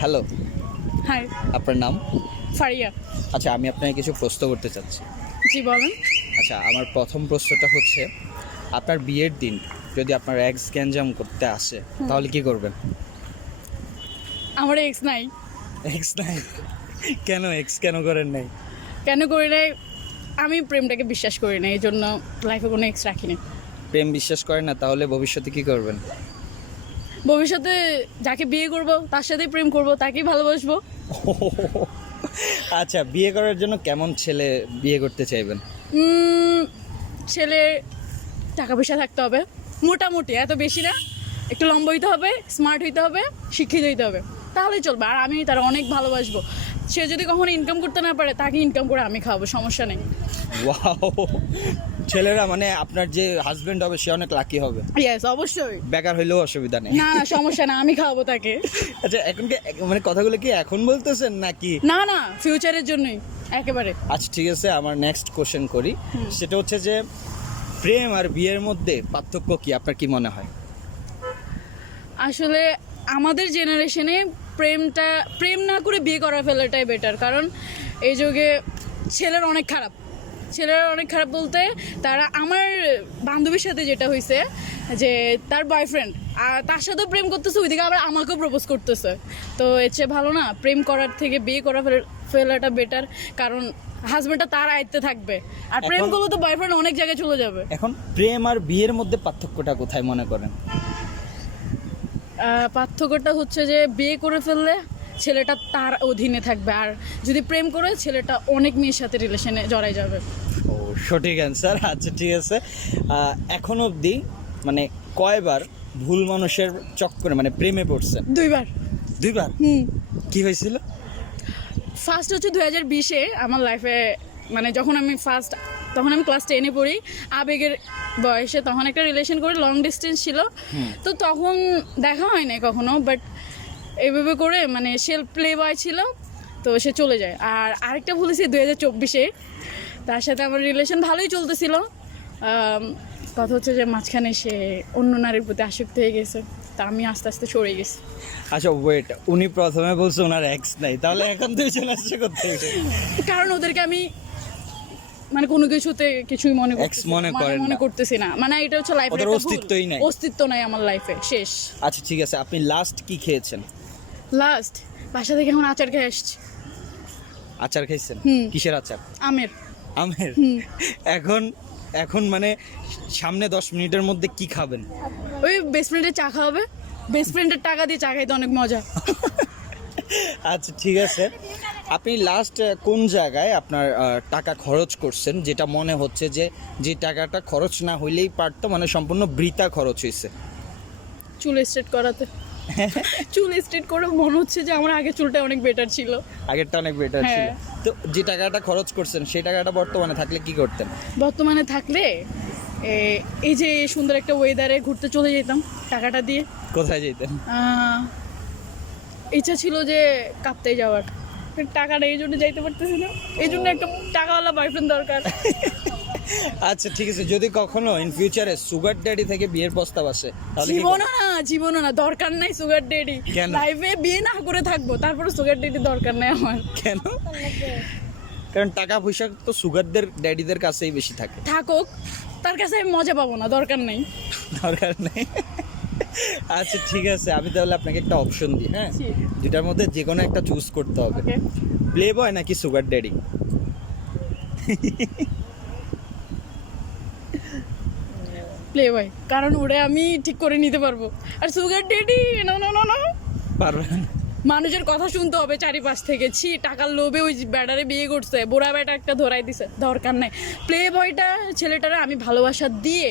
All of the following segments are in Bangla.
হ্যালো। হাই। আপনার নাম? ফারিয়া। আচ্ছা আমি আপনাকে কিছু প্রশ্ন করতে চাচ্ছি। জি বলেন। আচ্ছা আমার প্রথম প্রশ্নটা হচ্ছে আপনার বিয়ের দিন যদি আপনার এক্স গ্যাঞ্জাম করতে আসে তাহলে কি করবেন? আমার এক্স নাই। এক্স নাই? কেন এক্স কেন করেন নাই? কেন করি নাই? আমি প্রেমটাকে বিশ্বাস করি না এই জন্য লাইফে কোনো এক্স রাখিনি প্রেম বিশ্বাস করেন না তাহলে ভবিষ্যতে কি করবেন? ভবিষ্যতে যাকে বিয়ে করব তার সাথেই প্রেম করব তাকেই ভালোবাসবো। আচ্ছা বিয়ে করার জন্য কেমন ছেলে বিয়ে করতে চাইবেন? ছেলে টাকা পয়সা থাকতে হবে মোটামুটি। এত বেশি না একটু লম্বা হইতে হবে স্মার্ট হইতে হবে শিক্ষিত হইতে হবে। তাহলেই চলবে আর আমি তার অনেক ভালোবাসবো। সে যদি কখনো ইনকাম করতে না পারে তাকে ইনকাম করে আমি খাওয়াবো সমস্যা নেই। ছেলেরা মানে আপনার যে হাজবেন্ড হবে সে অনেক লাকি হবে। ইয়েস অবশ্যই। বেকার হইলেও অসুবিধা নেই। না না সমস্যা না আমি খাওয়াবো তাকে। আচ্ছা এখন কি মানে কথাগুলো কি এখন বলতেছেন নাকি? না না ফিউচারের জন্যই একেবারে। আচ্ছা ঠিক আছে আমার নেক্সট কোশ্চেন করি। সেটা হচ্ছে যে প্রেম আর বিয়ের মধ্যে পার্থক্য কি? আপনার কি মনে হয়? আসলে আমাদের জেনারেশনে প্রেমটা প্রেম না করে বিয়ে করা ফেলাটাই বেটার কারণ এই যুগে ছেলের অনেক খারাপ। ছেলেরা অনেক খারাপ বলতে তারা আমার বান্ধবীর সাথে যেটা হয়েছে যে তার বয়ফ্রেন্ড আর তার সাথেও প্রেম করতেছে ওইদিকে আবার আমাকেও প্রপোজ করতেছে। তো এর চেয়ে ভালো না প্রেম করার থেকে বিয়ে করা ফেল- ফেলাটা বেটার কারণ হাজব্যান্ডটা তার আয়ত্তে থাকবে। আর প্রেম করলে তো বয়ফ্রেন্ড অনেক জায়গায় চলে যাবে। এখন প্রেম আর বিয়ের মধ্যে পার্থক্যটা কোথায় মনে করেন? পার্থক্যটা হচ্ছে যে বিয়ে করে ফেললে ছেলেটা তার অধীনে থাকবে। আর যদি প্রেম করে ছেলেটা অনেক মেয়ের সাথে রিলেশনে জড়াই যাবে। ও সঠিক অ্যান্সার আচ্ছা ঠিক আছে। এখন অবধি মানে কয়বার ভুল মানুষের চক্করে মানে প্রেমে পড়ছে দুইবার। দুইবার? হুম। কি হয়েছিল? ফার্স্ট হচ্ছে দু হাজার বিশে আমার লাইফে মানে যখন আমি ফার্স্ট তখন আমি ক্লাস টেনে পড়ি আবেগের বয়সে তখন একটা রিলেশন করে লং ডিস্টেন্স ছিল। তো তখন দেখা হয় নাই কখনো বাট এইভাবে করে মানে সে প্লে বয় ছিল তো সে চলে যায়। আর আরেকটা বলেছি দু হাজার চব্বিশে। তার সাথে আমার রিলেশন ভালোই চলতেছিল। কথা হচ্ছে যে মাঝখানে সে অন্য নারীর প্রতি আসক্ত হয়ে গেছে তা আমি আস্তে আস্তে সরে গেছি। আচ্ছা ওয়েট উনি প্রথমে বলছে ওনার এক্স নাই তাহলে এখন দুইজন আসছে করতে কারণ ওদেরকে আমি মানে কোনো কিছুতে কিছুই মনে মনে মানে করেন মনে করতেছি না। মানে এটা হচ্ছে লাইফের অস্তিত্বই নাই। অস্তিত্ব নাই আমার লাইফে শেষ। আচ্ছা ঠিক আছে আপনি লাস্ট কি খেয়েছেন? লাস্ট বাসা থেকে এখন আচার খেয়ে আসছি। আচার খাইছেন। কিসের আচার? আমের। আমের? এখন এখন মানে সামনে দশ মিনিটের মধ্যে কি খাবেন? ওই বেস্ট ফ্রেন্ডের চা খাওয়াবে। বেস্ট ফ্রেন্ডের টাকা দিয়ে চা খাইতে অনেক মজা। আচ্ছা ঠিক আছে। আপনি লাস্ট কোন জায়গায় আপনার টাকা খরচ করছেন? যেটা মনে হচ্ছে যে যে টাকাটা খরচ না হইলেই পারতো মানে সম্পূর্ণ বৃথা খরচ হয়েছে চুল স্ট্রেট করাতে। চুল স্ট্রেট করে মনে হচ্ছে যে আমার আগে চুলটা অনেক বেটার ছিল। আগেরটা অনেক বেটার ছিল। হ্যাঁ। তো যে টাকাটা খরচ করছেন সেই টাকাটা বর্তমানে থাকলে কি করতেন? বর্তমানে থাকলে এই যে সুন্দর একটা ওয়েদারে ঘুরতে চলে যেতাম টাকাটা দিয়ে। কোথায় যেতেন? ইচ্ছা ছিল যে কাঁপতে যাওয়ার। টাকাটা এই জন্য যাইতে পারতেছি না। এই জন্য একটা টাকাওয়ালা বয়ফ্রেন্ড দরকার। আচ্ছা ঠিক আছে যদি কখনো ইন ফিউচারে সুগার ড্যাডি থেকে বিয়ের প্রস্তাব আসে জীবনও না জীবনও না দরকার নাই সুগার ড্যাডি? লাইফে বিয়ে না করে থাকব তারপরে সুগার ড্যাডি দরকার নাই আমার। কেন? কারণ টাকা পয়সা তো সুগারদের ড্যাডিদের কাছেই বেশি থাকে। থাকুক তার কাছে আমি মজা পাবো না দরকার নেই। দরকার নেই। আচ্ছা ঠিক আছে আমি তাহলে আপনাকে একটা অপশন দিই হ্যাঁ। দুটার মধ্যে যে কোনো একটা চুজ করতে হবে। প্লে বয় নাকি সুগার ড্যাডি প্লে বয় কারণ ওরে আমি ঠিক করে নিতে পারব। আর সুগার ডেডি না না না না। পারবেন মানুষের কথা শুনতে হবে চারিপাশ থেকে। ছি টাকার লোভে ওই ব্যাটারে বিয়ে করছে। বুড়া ব্যাটা একটা ধরাই দিছে। দরকার নাই। প্লে বয়টা ছেলেটারে আমি ভালোবাসা দিয়ে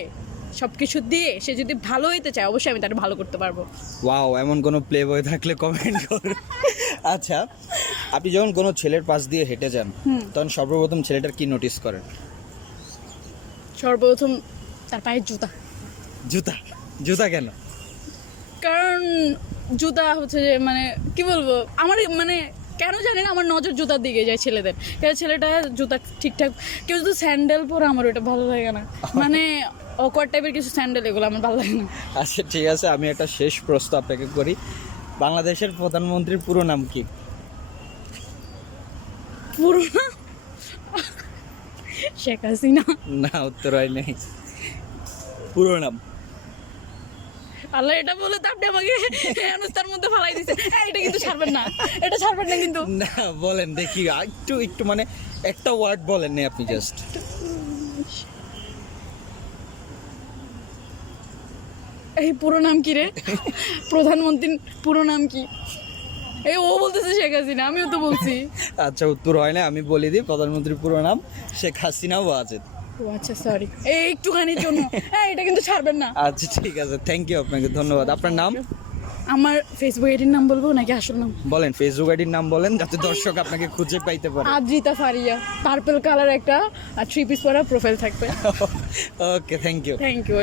সব কিছু দিয়ে সে যদি ভালো হইতে চায় অবশ্যই আমি তাকে ভালো করতে পারব। ওয়াও এমন কোনো প্লে বয় থাকলে কমেন্ট করুন আচ্ছা আপনি যখন কোনো ছেলের পাশ দিয়ে হেঁটে যান তখন সর্বপ্রথম ছেলেটার কি নোটিস করেন? সর্বপ্রথম তার পায়ের জুতা। জুতা? জুতা কেন? কারণ জুতা হচ্ছে যে মানে কি বলব আমার মানে কেন জানি না আমার নজর জুতার দিকে যায় ছেলেদের। কারণ ছেলেটা জুতা ঠিকঠাক কেউ যদি স্যান্ডেল পরে আমার ওটা ভালো লাগে না। মানে অকওয়ার্ড টাইপের কিছু স্যান্ডেল এগুলো আমার ভালো লাগে না। আচ্ছা ঠিক আছে আমি একটা শেষ প্রশ্ন আপনাকে করি। বাংলাদেশের প্রধানমন্ত্রীর পুরো নাম কি? পুরো শেখ হাসিনা। না উত্তর হয় নাই। পুরো নাম। আল্লাহ এটা বলে তো আপনি আমাকে অনুষ্ঠার মধ্যে ফালাই দিছে এটা কিন্তু ছাড়বেন না। এটা ছাড়বেন না কিন্তু। না বলেন দেখি একটু একটু মানে একটা ওয়ার্ড বলেন না আপনি জাস্ট এই পুরো নাম কি রে? প্রধানমন্ত্রীর পুরো নাম কি? এই ও বলতেছে শেখ হাসিনা আমিও তো বলছি। আচ্ছা উত্তর হয় না আমি বলে দিই প্রধানমন্ত্রীর পুরো নাম শেখ হাসিনা ওয়াজেদ ও আচ্ছা সরি এই একটুখানির জন্য। হ্যাঁ এটা কিন্তু ছাড়বেন না। আচ্ছা ঠিক আছে। থ্যাংক ইউ আপনাকে ধন্যবাদ। আপনার নাম? আমার ফেসবুক আইডির নাম বলব নাকি আসল নাম? বলেন ফেসবুক আইডির নাম বলেন যাতে দর্শক আপনাকে খুঁজে পাইতে পারে। আদ্রিতা ফারিয়া পার্পল কালার একটা আর থ্রি পিস পরা প্রোফাইল থাকবে। Okay thank you thank you